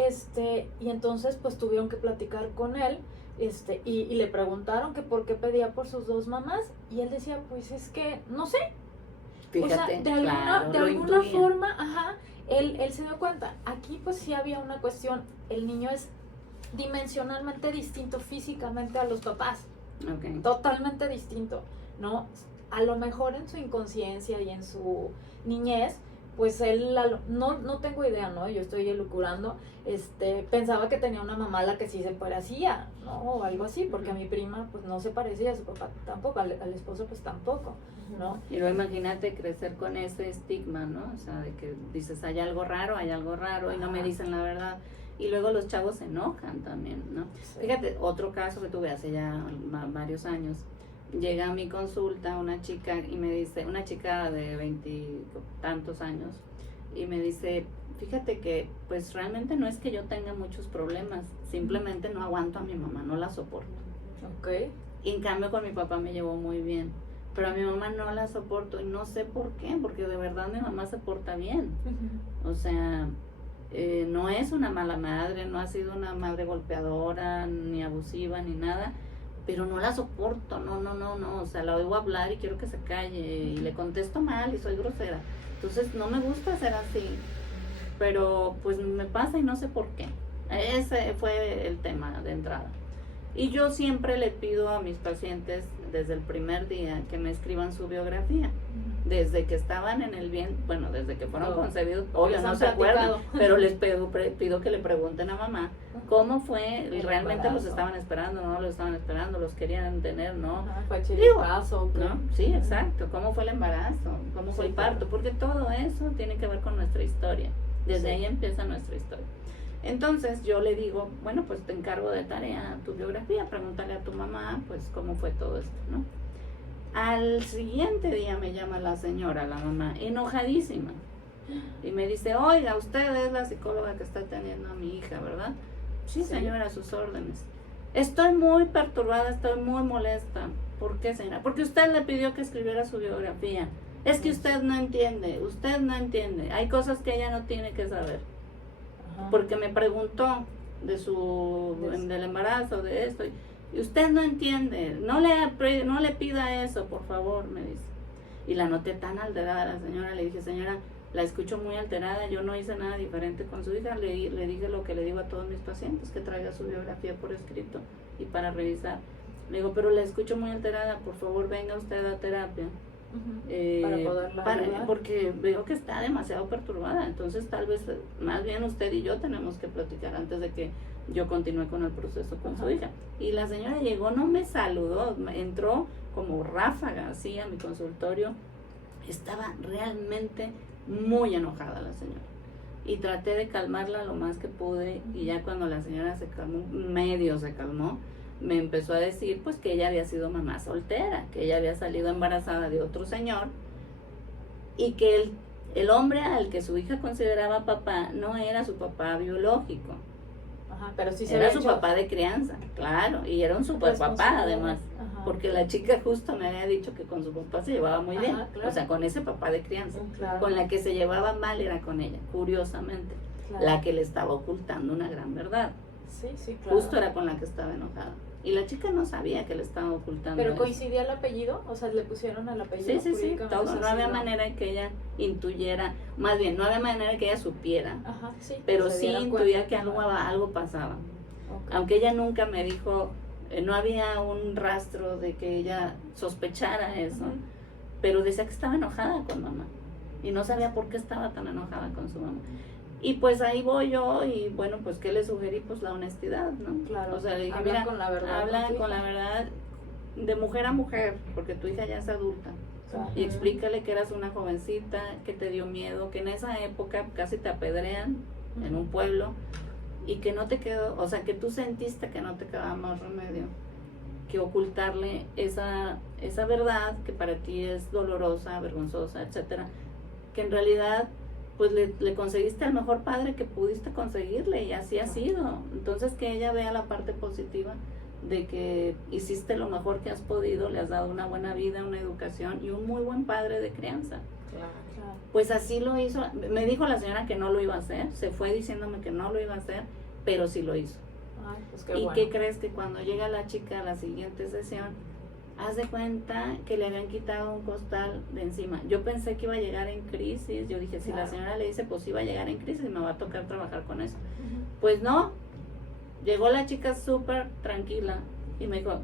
Y entonces pues tuvieron que platicar con él, y le preguntaron que por qué pedía por sus dos mamás, y él decía, pues es que, no sé, Fíjate, o sea, de claro, lo alguna intuía. forma, ajá, él se dio cuenta. Aquí pues sí había una cuestión, el niño es dimensionalmente distinto físicamente a los papás, Ok. totalmente distinto, ¿no? A lo mejor en su inconsciencia y en su niñez, pues él, no tengo idea, ¿no? Yo estoy elucubrando, pensaba que tenía una mamá a la que sí se parecía, ¿no? O algo así, porque a mi prima pues no se parecía, a su papá tampoco, al esposo pues tampoco, ¿no? Y luego imagínate crecer con ese estigma, ¿no? O sea, de que dices, hay algo raro, y no me dicen la verdad. Y luego los chavos se enojan también, ¿no? Sí. Fíjate, otro caso que tuve hace ya varios años. Llega a mi consulta una chica y me dice, una chica de 20 tantos años, y me dice, fíjate que pues realmente no es que yo tenga muchos problemas, simplemente no aguanto a mi mamá, no la soporto. Ok. Y en cambio con mi papá me llevó muy bien, pero a mi mamá no la soporto y no sé por qué, porque de verdad mi mamá se porta bien. O sea, no es una mala madre, no ha sido una madre golpeadora, ni abusiva, ni nada, pero no la soporto, no, o sea, la oigo hablar y quiero que se calle, y le contesto mal y soy grosera. Entonces no me gusta ser así, pero pues me pasa y no sé por qué. Ese fue el tema de entrada. Y yo siempre le pido a mis pacientes desde el primer día que me escriban su biografía. Desde que estaban en el vientre, bueno, desde que fueron concebidos, obvio no se acuerdan, pero les pido que le pregunten a mamá cómo fue, realmente los estaban esperando, no los estaban esperando, los querían tener, ¿no? Ajá, fue chiripazo, ¿No? Sí, exacto, cómo fue el embarazo, cómo fue el parto, porque todo eso tiene que ver con nuestra historia, desde ahí empieza nuestra historia. Entonces yo le digo, bueno, pues te encargo de tarea tu biografía, pregúntale a tu mamá, pues cómo fue todo esto, ¿no? Al siguiente día me llama la señora, la mamá, enojadísima, y me dice, oiga, usted es la psicóloga que está atendiendo a mi hija, ¿verdad? Sí, señora, a sus órdenes. Estoy muy perturbada, estoy muy molesta. ¿Por qué, señora? Porque usted le pidió que escribiera su biografía. Es que usted no entiende, hay cosas que ella no tiene que saber. Ajá. Porque me preguntó del embarazo, de esto, y usted no entiende, no le pida eso, por favor, me dice. Y la noté tan alterada la señora, le dije, señora, la escucho muy alterada, yo no hice nada diferente con su hija, le dije lo que le digo a todos mis pacientes, que traiga su biografía por escrito y para revisar. Le digo, pero la escucho muy alterada, por favor venga usted a terapia. Para poderla ayudar. Porque veo que está demasiado perturbada, entonces tal vez más bien usted y yo tenemos que platicar antes de que yo continúe con el proceso con su hija. Y la señora llegó, no me saludó, entró como ráfaga así a mi consultorio, estaba realmente muy enojada la señora, y traté de calmarla lo más que pude, y ya cuando la señora se calmó, medio se calmó, me empezó a decir pues que ella había sido mamá soltera, que ella había salido embarazada de otro señor, y que el hombre al que su hija consideraba papá no era su papá biológico. Ajá, pero sí se Era había su hecho papá de crianza, claro, y era un super papá además, porque la chica justo me había dicho que con su papá se llevaba muy bien, claro. o sea, con ese papá de crianza. Claro. Con la que se llevaba mal era con ella, curiosamente, Claro. la que le estaba ocultando una gran verdad. Sí, claro. Justo era con la que estaba enojada. Y la chica no sabía que le estaba ocultando. Pero eso. coincidía el apellido, o sea, le pusieron el apellido. Sí, jurídicamente, todo. o sea, No había sí, manera en que ella intuyera, más bien, no había manera en que ella supiera, Ajá, sí. pero se sí diera intuía cuenta que algo pasaba. Ok. Aunque ella nunca me dijo, no había un rastro de que ella sospechara eso, Ujú. pero decía que estaba enojada con mamá y no sabía por qué estaba tan enojada con su mamá. Y pues ahí voy yo y bueno, pues ¿qué le sugerí? Pues la honestidad, ¿no? Claro. O sea, le dije, Habla mira, con la verdad. habla tu con hija. la verdad de mujer a mujer, porque tu hija ya es adulta. Claro. Y explícale que eras una jovencita, que te dio miedo, que en esa época casi te apedrean en un pueblo. y que no te quedó, o sea, que tú sentiste que no te quedaba más remedio que ocultarle esa verdad que para ti es dolorosa, vergonzosa, etcétera, que en realidad pues le conseguiste al mejor padre que pudiste conseguirle y así ha sido. Entonces que ella vea la parte positiva de que hiciste lo mejor que has podido, le has dado una buena vida, una educación y un muy buen padre de crianza. Claro. Pues así lo hizo. Me dijo la señora que no lo iba a hacer, se fue diciéndome que no lo iba a hacer, pero sí lo hizo. Ay, pues qué ¿Y bueno. qué crees? Que cuando llega la chica a la siguiente sesión, haz de cuenta que le habían quitado un costal de encima. Yo pensé que iba a llegar en crisis, yo dije, si la Claro. señora le dice, pues iba a llegar en crisis y me va a tocar trabajar con eso. Ujú. Pues no, llegó la chica súper tranquila y me dijo,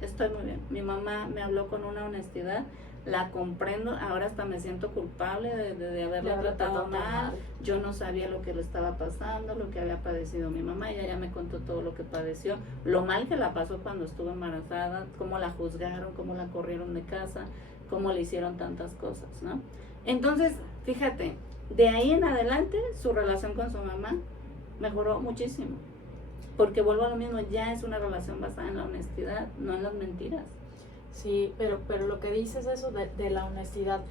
estoy muy bien. Mi mamá me habló con una honestidad, la comprendo, ahora hasta me siento culpable de haberla De haberla tratado tratado mal. mal. Yo no sabía lo que le estaba pasando, lo que había padecido mi mamá, ella ya me contó todo lo que padeció, lo mal que la pasó cuando estuvo embarazada, cómo la juzgaron, cómo la corrieron de casa, cómo le hicieron tantas cosas, ¿no? Entonces, fíjate, de ahí en adelante su relación con su mamá mejoró muchísimo, porque vuelvo a lo mismo, ya es una relación basada en la honestidad, no en las mentiras. Sí, pero lo que dices eso de la honestidad,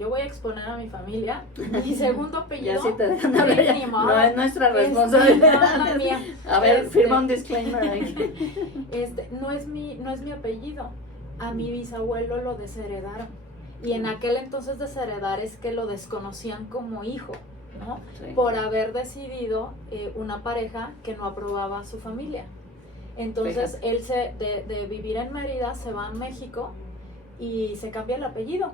yo voy a exponer a mi familia, mi segundo apellido. Ya si te dejan sí, hablar, ya ni modo. no es nuestra No, responsabilidad. no, mía. A ver, Este, firma un disclaimer ahí. no es mi apellido. A mi bisabuelo lo desheredaron. Y en aquel entonces desheredar es que lo desconocían como hijo, ¿no? Sí. Por haber decidido una pareja que no aprobaba a su familia. Entonces Fíjate. él de vivir en Mérida se va a México y se cambia el apellido.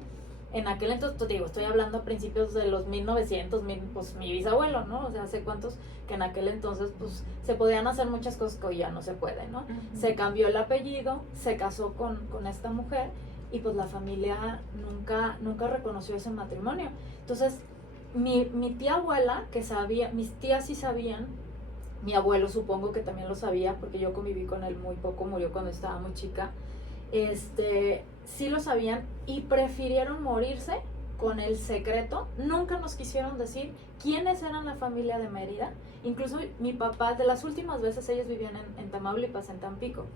En aquel entonces, te digo, estoy hablando a principios de los 1900, pues mi bisabuelo, ¿no? O sea, hace cuántos que en aquel entonces pues se podían hacer muchas cosas que hoy ya no se pueden, ¿no? Se cambió el apellido, se casó con esta mujer y pues la familia nunca reconoció ese matrimonio. Entonces, mi tía abuela, que sabía, mis tías sí sabían, mi abuelo supongo que también lo sabía, porque yo conviví con él muy poco, murió cuando estaba muy chica, sí lo sabían y prefirieron morirse con el secreto. Nunca nos quisieron decir quiénes eran la familia de Mérida. Incluso mi papá, de las últimas veces, ellos vivían en Tamaulipas, en Tampico.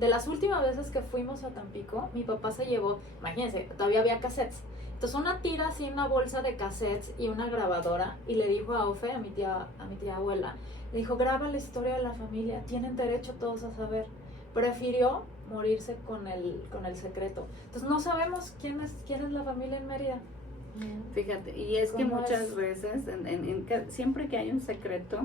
De las últimas veces que fuimos a Tampico, mi papá se llevó, imagínense, todavía había cassettes. Entonces una tira así, una bolsa de cassettes y una grabadora, y le dijo a Ofe, a mi tía abuela, le dijo, graba la historia de la familia, tienen derecho todos a saber. Prefirió morirse con el secreto. Entonces no sabemos quién es la familia en Mérida. Fíjate, y es que ¿Cómo muchas es? veces, siempre que hay un secreto,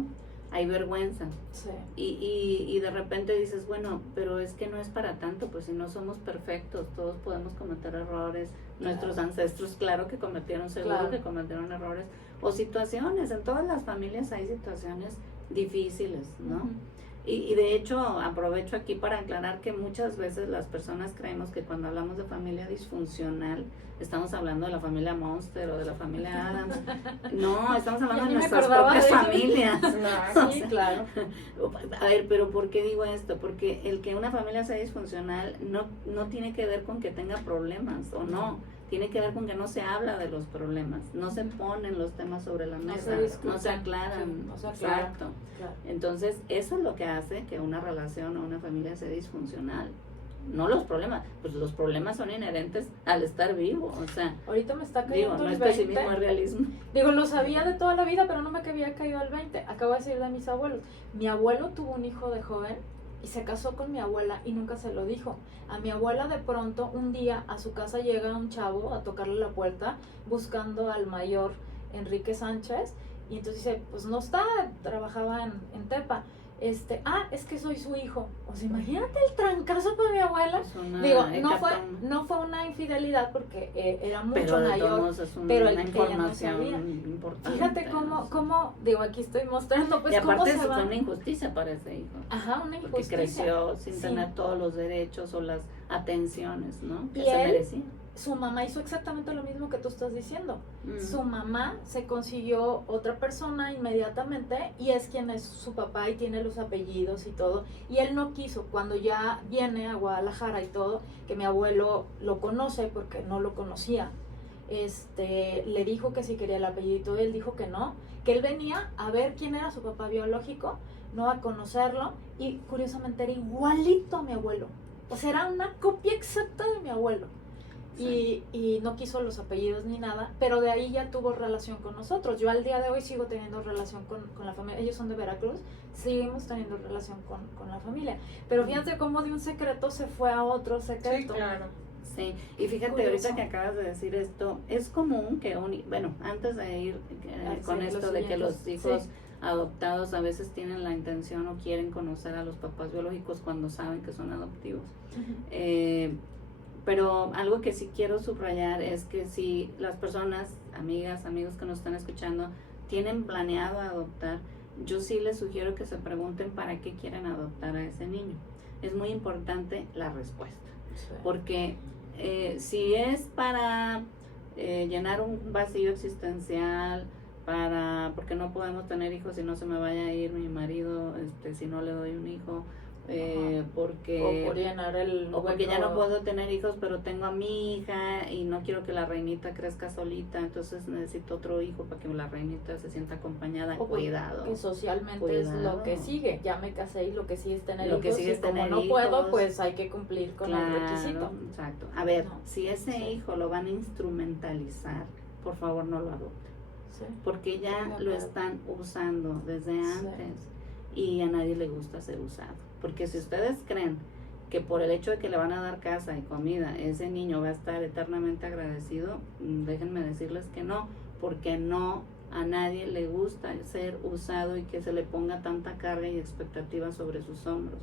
hay vergüenza. Sí. Y de repente dices, bueno, pero es que no es para tanto, pues si no somos perfectos, todos podemos cometer errores. Nuestros ancestros, claro que cometieron, seguro Claro. que cometieron errores. O situaciones, en todas las familias hay situaciones difíciles, ¿no? Ujú. Y de hecho, aprovecho aquí para aclarar que muchas veces las personas creemos que cuando hablamos de familia disfuncional, estamos hablando de la familia Monster o de la familia Adams. No, estamos hablando de Yo ni me nuestras acordaba propias de eso. familias. Claro. Sí, claro. A ver, pero ¿por qué digo esto? Porque el que una familia sea disfuncional no tiene que ver con que tenga problemas o no. Tiene que ver con que no se habla de los problemas, no se ponen los temas sobre la No mesa, se discuten, no se aclaran. sí, no se aclaran. Exacto. Claro. Entonces, eso es lo que hace que una relación o una familia sea disfuncional. No los problemas, pues los problemas son inherentes al estar vivo, o sea, Ahorita me está digo, cayendo no el es 20. pesimismo, es realismo. Digo, lo sabía de toda la vida, pero no me había caído al 20. Acabo de decir de mis abuelos. Mi abuelo tuvo un hijo de joven y se casó con mi abuela y nunca se lo dijo. A mi abuela de pronto, un día, a su casa llega un chavo a tocarle la puerta buscando al mayor Enrique Sánchez y entonces dice, pues no está, trabajaba en Tepa. Es que soy su hijo. O sea, imagínate el trancazo para mi abuela. Es una Digo, hecatombe. no fue una infidelidad porque era mucho Pero de todos mayor. modos es pero una el que ella no información sabía. importante. Fíjate ¿no? cómo, digo, aquí estoy mostrando, pues, y cómo aparte se fue va. una injusticia para ese hijo. Ajá, una Porque injusticia. creció sin Sí. tener todos los derechos o las atenciones, ¿no? Que Y se él- merecía. Su mamá hizo exactamente lo mismo que tú estás diciendo. Mm. Su mamá se consiguió otra persona inmediatamente y es quien es su papá y tiene los apellidos y todo. Y él no quiso, cuando ya viene a Guadalajara y todo, que mi abuelo lo conoce porque no lo conocía. le dijo que si quería el apellido, él dijo que no, que él venía a ver quién era su papá biológico, no a conocerlo, y curiosamente era igualito a mi abuelo, o sea, era una copia exacta de mi abuelo. Sí. Y no quiso los apellidos ni nada, pero de ahí ya tuvo relación con nosotros. Yo al día de hoy sigo teniendo relación con la familia. Ellos son de Veracruz, seguimos teniendo relación con la familia. Pero fíjate cómo de un secreto se fue a otro secreto. Sí, claro. Sí, y fíjate, Curioso. ahorita que acabas de decir esto, es común que, bueno, antes de ir con Sí, esto los de que los siguientes, hijos sí. adoptados a veces tienen la intención o quieren conocer a los papás biológicos cuando saben que son adoptivos. Ujú. Pero algo que sí quiero subrayar es que si las personas, amigas, amigos que nos están escuchando, tienen planeado adoptar, yo sí les sugiero que se pregunten para qué quieren adoptar a ese niño. Es muy importante la respuesta, Sí. porque si es para llenar un vacío existencial, porque no podemos tener hijos si no se me vaya a ir mi marido, si no le doy un hijo, porque O por llenar el o porque ya hueco. no puedo tener hijos, pero tengo a mi hija y no quiero que la reinita crezca solita, entonces necesito otro hijo para que la reinita se sienta acompañada. O Cuidado. que socialmente Cuidado. es lo que sigue. Ya me casé y lo que sigue es tener Lo hijos. que sigue y es como tener no puedo, hijos. pues hay que cumplir con el requisito. Exacto. A ver, No. si ese Sí. hijo lo van a instrumentalizar, por favor no lo adopten, Sí. porque Estoy ya de lo acuerdo. están usando desde Sí. antes y a nadie le gusta ser usado. Porque si ustedes creen que por el hecho de que le van a dar casa y comida, ese niño va a estar eternamente agradecido, déjenme decirles que no, porque no, a nadie le gusta ser usado y que se le ponga tanta carga y expectativa sobre sus hombros.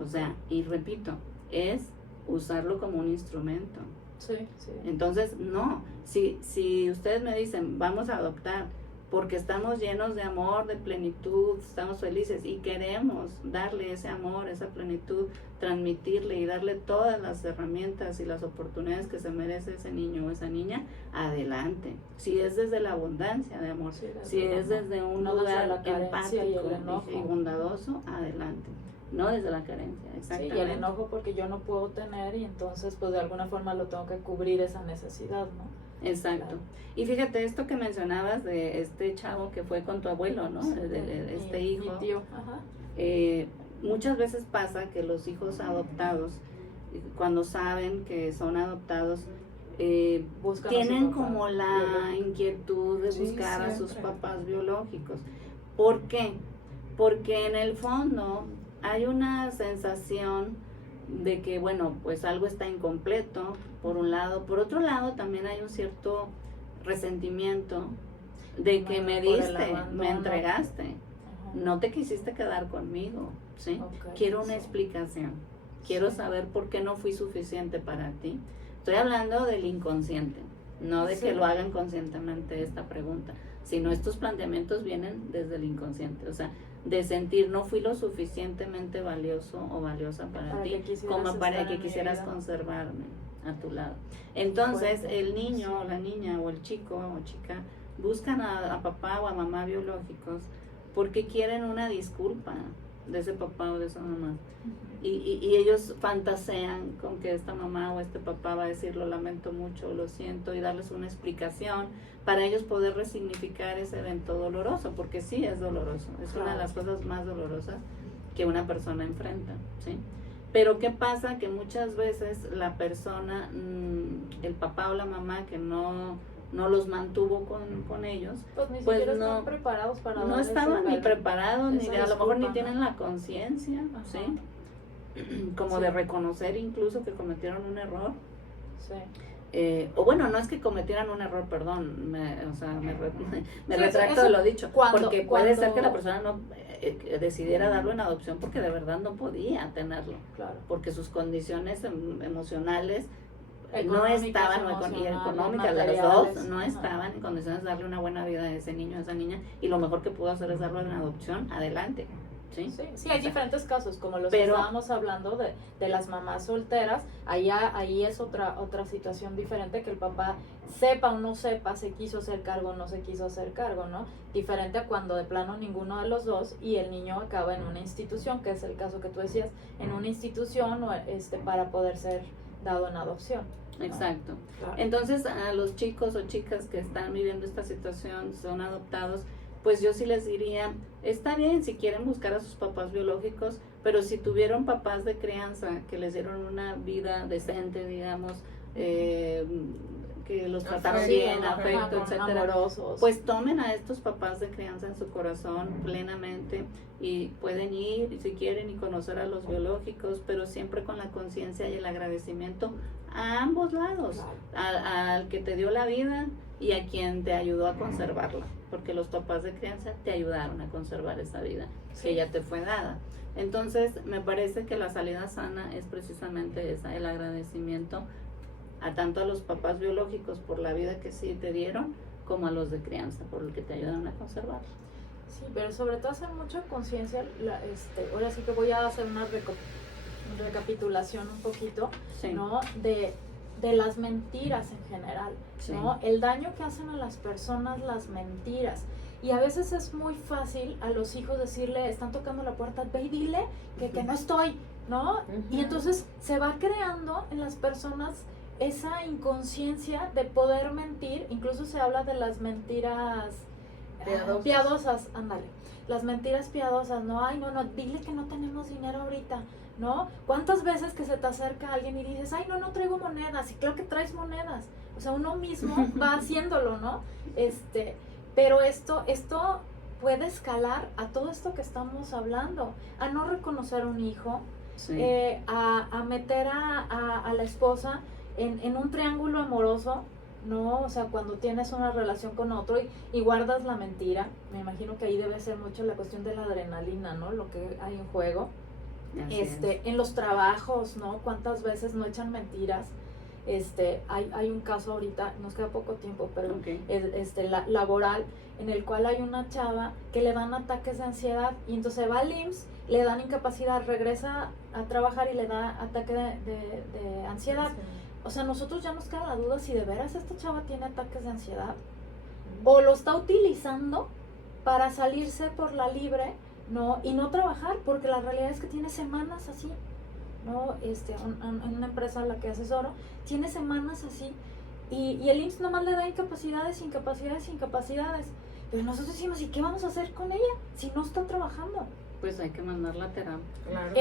O sea, y repito, es usarlo como un instrumento. Sí, sí. Entonces, no, si ustedes me dicen, vamos a adoptar, porque estamos llenos de amor, de plenitud, estamos felices y queremos darle ese amor, esa plenitud, transmitirle y darle todas las herramientas y las oportunidades que se merece ese niño o esa niña, adelante. Si es desde la abundancia de amor, Sí, desde si el es amor. desde un No desde lugar la carencia y el empático enojo. y bondadoso, adelante. No desde la carencia, Sí, exactamente. y el enojo porque yo no puedo tener y entonces pues de alguna forma lo tengo que cubrir esa necesidad, ¿no? Exacto. Claro. Y fíjate esto que mencionabas de este chavo que fue con tu abuelo, ¿no? Sí, Este mi hijo. tío, ajá. Muchas veces pasa que los hijos adoptados, cuando saben que son adoptados, Buscan a su tienen papá como la biológico. inquietud de Sí, buscar a sus siempre. papás biológicos. ¿Por qué? Porque en el fondo hay una sensación de que, bueno, pues algo está incompleto, por un lado. Por otro lado, también hay un cierto resentimiento de que me Por el diste, me abandono. entregaste, Ajá. no te quisiste quedar conmigo, ¿sí? Ok, Quiero una sí. explicación, quiero Sí. saber por qué no fui suficiente para ti. Estoy hablando del inconsciente, no de Sí. que lo hagan conscientemente esta pregunta, sino estos planteamientos vienen desde el inconsciente, o sea, de sentir no fui lo suficientemente valioso o valiosa para ti que quisieras como para estar que en mi quisieras vida. conservarme a tu lado. Entonces Fuerte. el niño o la niña o el chico o chica buscan a papá o a mamá biológicos porque quieren una disculpa de ese papá o de esa mamá. Ujú. Y ellos fantasean con que esta mamá o este papá va a decir lo lamento mucho, lo siento, y darles una explicación para ellos poder resignificar ese evento doloroso, porque sí es doloroso, es una de las cosas más dolorosas que una persona enfrenta, ¿sí? Pero ¿qué pasa? Que muchas veces la persona, el papá o la mamá que no los mantuvo con ellos, Pues ni pues siquiera no- están preparados para no dar ese estaban ni gal- preparados, ni esa a lo mejor ni disculpa, tienen ¿no? la conciencia, Ajá. ¿sí? Como Sí. de reconocer incluso que cometieron un error. Sí. O bueno, no es que cometieran un error, perdón, me Sí, retracto eso- de lo dicho, cuando- porque puede ser que la cuando- persona no decidiera darlo en adopción porque de verdad no podía tenerlo, Claro. porque sus condiciones emocionales no Económicas, estaban, y emocionales, económicas de los materiales, dos, no ajá. estaban en condiciones de darle una buena vida a ese niño, a esa niña, y lo mejor que pudo hacer es darlo en adopción, adelante, ¿sí? Sí, hay diferentes casos, como los Pero- que estábamos hablando de las mamás solteras, ahí es otra situación diferente, que el papá sepa o no sepa, se quiso hacer cargo o no se quiso hacer cargo, ¿no? Diferente a cuando de plano ninguno de los dos y el niño acaba en una institución, que es el caso que tú decías, en una institución o para poder ser dado en adopción. Exacto. Claro. Entonces, a los chicos o chicas que están viviendo esta situación, son adoptados, pues yo sí les diría, está bien si quieren buscar a sus papás biológicos, pero si tuvieron papás de crianza que les dieron una vida decente, digamos, que los trataron bien, afecto, etcétera, amorosos, pues tomen a estos papás de crianza en su corazón plenamente y pueden ir si quieren y conocer a los biológicos, pero siempre con la conciencia y el agradecimiento a ambos lados, al que te dio la vida y a quien te ayudó a conservarla, porque los papás de crianza te ayudaron a conservar esa vida que ya te fue dada. Entonces me parece que la salida sana es precisamente esa, el agradecimiento a tanto a los papás biológicos por la vida que sí te dieron, como a los de crianza por el que te ayudaron a conservar. Sí, pero sobre todo hacer mucha conciencia, ahora sí que voy a hacer una recapitulación un poquito, Sí. ¿no? De las mentiras en general, ¿no? El daño que hacen a las personas las mentiras. Y a veces es muy fácil a los hijos decirle, están tocando la puerta, ve y dile que no estoy, ¿no? Y entonces se va creando en las personas esa inconsciencia de poder mentir. Incluso se habla de las mentiras piadosas, ándale, las mentiras piadosas, no, ay, no, dile que no tenemos dinero ahorita, ¿no? ¿Cuántas veces que se te acerca alguien y dices, ay, no traigo monedas? Y claro que traes monedas, o sea, uno mismo va haciéndolo, ¿no? Pero esto puede escalar a todo esto que estamos hablando, a no reconocer a un hijo, Sí. a meter a la esposa en un triángulo amoroso, ¿no? O sea, cuando tienes una relación con otro y guardas la mentira, me imagino que ahí debe ser mucho la cuestión de la adrenalina, ¿no? Lo que hay en juego. Así es. En los trabajos, ¿no? ¿Cuántas veces no echan mentiras? Hay un caso ahorita, nos queda poco tiempo, pero Ok. laboral, en el cual hay una chava que le dan ataques de ansiedad y entonces va al IMSS, le dan incapacidad, regresa a trabajar y le da ataque de ansiedad. O sea, nosotros ya nos queda la duda si de veras esta chava tiene ataques de ansiedad o lo está utilizando para salirse por la libre, ¿no? Y no trabajar, porque la realidad es que tiene semanas así, ¿no? En una empresa a la que asesoro, tiene semanas así y el IMSS nomás le da incapacidades. Pero nosotros decimos, ¿y qué vamos a hacer con ella si no está trabajando? Pues hay que mandarla a terapia. Claro.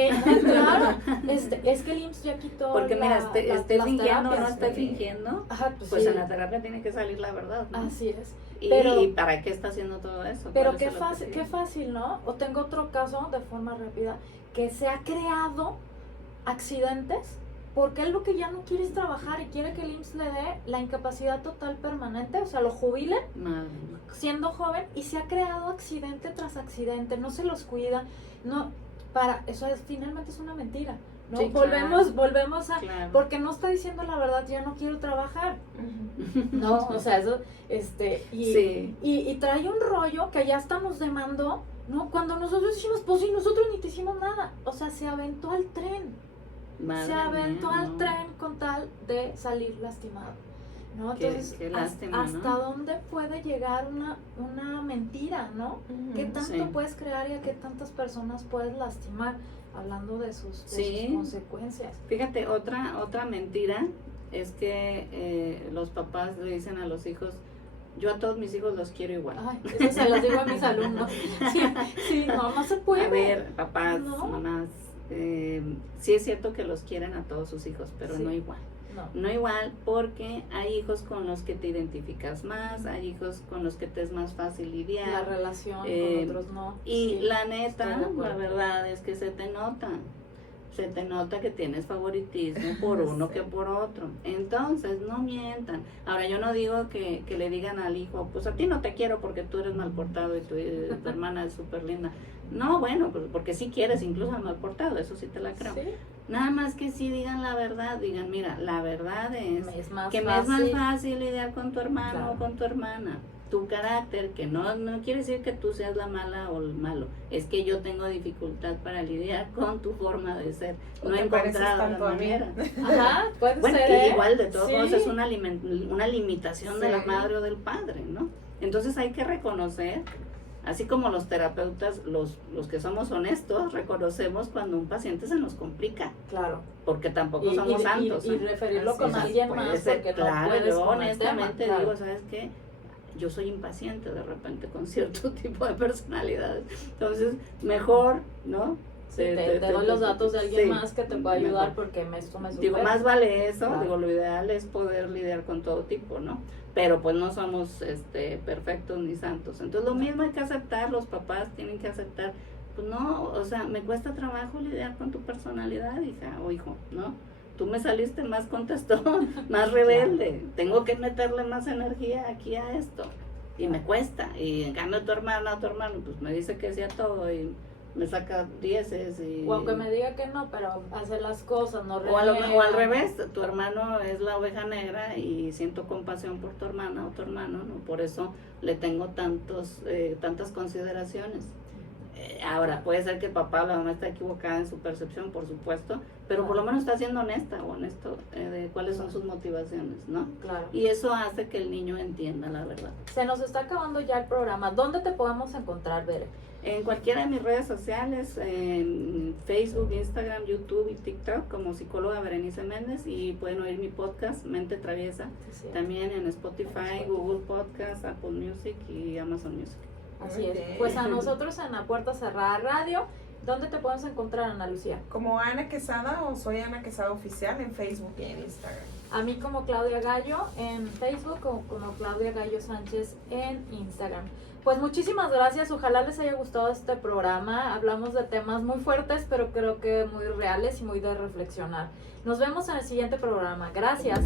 Claro, es que el IMSS ya quitó Porque mira, esté las fingiendo o no terapias. esté fingiendo, Ajá, pues sí. en la terapia tiene que salir la verdad, ¿no? Así es. ¿Y pero- para qué está haciendo todo eso? Pero ¿Cuál es el qué objetivo? fácil, ¿no? O tengo otro caso de forma rápida, que se ha creado accidentes porque él lo que ya no quiere es trabajar y quiere que el IMSS le dé la incapacidad total permanente, o sea, lo jubilen Madre. siendo joven y se ha creado accidente tras accidente, no se los cuida, no, eso finalmente es una mentira, ¿no? Sí, claro. Volvemos a, Claro. porque no está diciendo la verdad, ya no quiero trabajar, no, o sea, eso, Sí. y trae un rollo que ya estamos demandando, ¿no? Cuando nosotros decimos, pues sí, nosotros ni te hicimos nada, o sea, se aventó al tren, Madre se aventó mía, al no. tren con tal de salir lastimado, ¿no? Qué- Entonces, qué lástima, ¿hasta ¿no? dónde puede llegar una mentira, ¿no? ¿Qué tanto Sí. puedes crear y a qué tantas personas puedes lastimar? Hablando de sus Sí. consecuencias. Fíjate, otra mentira es que los papás le dicen a los hijos, yo a todos mis hijos los quiero igual. Ay, eso se los digo a mis alumnos. Sí, no se puede. A ver, papás, No. mamás, sí es cierto que los quieren a todos sus hijos, pero Sí. no igual. No. No igual porque hay hijos con los que te identificas más, hay hijos con los que te es más fácil La lidiar. relación Eh, con otros no. Y Sí, la estoy neta, de acuerdo. la verdad es que se te nota que tienes favoritismo por uno Sí. que por otro. Entonces, no mientan. Ahora, yo no digo que le digan al hijo, pues a ti no te quiero porque tú eres mal portado y tu hermana es súper linda. No, bueno, pues porque sí quieres incluso al mal portado, eso sí te la creo. Sí, Nada más que sí digan la verdad, digan, mira, la verdad es me es más que me es más fácil. fácil lidiar con tu hermano Claro. o con tu hermana. Tu carácter, que no quiere decir que tú seas la mala o el malo, es que yo tengo dificultad para lidiar con tu forma de ser. O No he te pareces encontrado la tanto a mí. manera. Ajá, puede Bueno, ser. que igual de todos Sí. modos es una limitación de la Sí. madre o del padre, ¿no? Entonces hay que reconocer Así como los terapeutas, los que somos honestos, reconocemos cuando un paciente se nos complica, Claro. porque tampoco somos santos. Y referirlo Así con es. alguien Puede más, ser, porque claro, no puedes yo con el honestamente tema, digo, claro. ¿sabes qué? Yo soy impaciente de repente con cierto tipo de personalidades. Entonces, mejor, ¿no? Sí, te doy los datos de alguien sí, más que te pueda ayudar mejor. porque esto me Digo, supera. más vale eso, Claro. digo, lo ideal es poder lidiar con todo tipo, ¿no? Pero pues no somos perfectos ni santos. Entonces lo mismo hay que aceptar, los papás tienen que aceptar, pues no, o sea, me cuesta trabajo lidiar con tu personalidad, hija o hijo, ¿no? Tú me saliste más contestón, más rebelde, tengo que meterle más energía aquí a esto, y me cuesta, y en cambio tu hermana o tu hermano, pues me dice que sí a todo, y me saca 10 y... O aunque me diga que no, pero hace las cosas, no O, reniega. o al revés, tu hermano es la oveja negra y siento compasión por tu hermana o tu hermano, ¿no? Por eso le tengo tantas consideraciones. Ahora, puede ser que el papá o la mamá está equivocada en su percepción, por supuesto, pero por lo menos está siendo honesta o honesto de cuáles son sus motivaciones, ¿no? Claro. Y eso hace que el niño entienda la verdad. Se nos está acabando ya el programa. ¿Dónde te podemos encontrar, Bere? En cualquiera de mis redes sociales, en Facebook, Instagram, YouTube y TikTok, como psicóloga Berenice Méndez, y pueden oír mi podcast Mente Traviesa, Sí. también en Spotify, Google Podcast, Apple Music y Amazon Music. Así Muy es. bien. Pues a nosotros en La Puerta Cerrada Radio, ¿dónde te podemos encontrar, Ana Lucía? Como Ana Quesada o soy Ana Quesada Oficial en Facebook y en Instagram. A mí como Claudia Gallo en Facebook o como Claudia Gallo Sánchez en Instagram. Pues muchísimas gracias, ojalá les haya gustado este programa. Hablamos de temas muy fuertes, pero creo que muy reales y muy de reflexionar. Nos vemos en el siguiente programa. Gracias.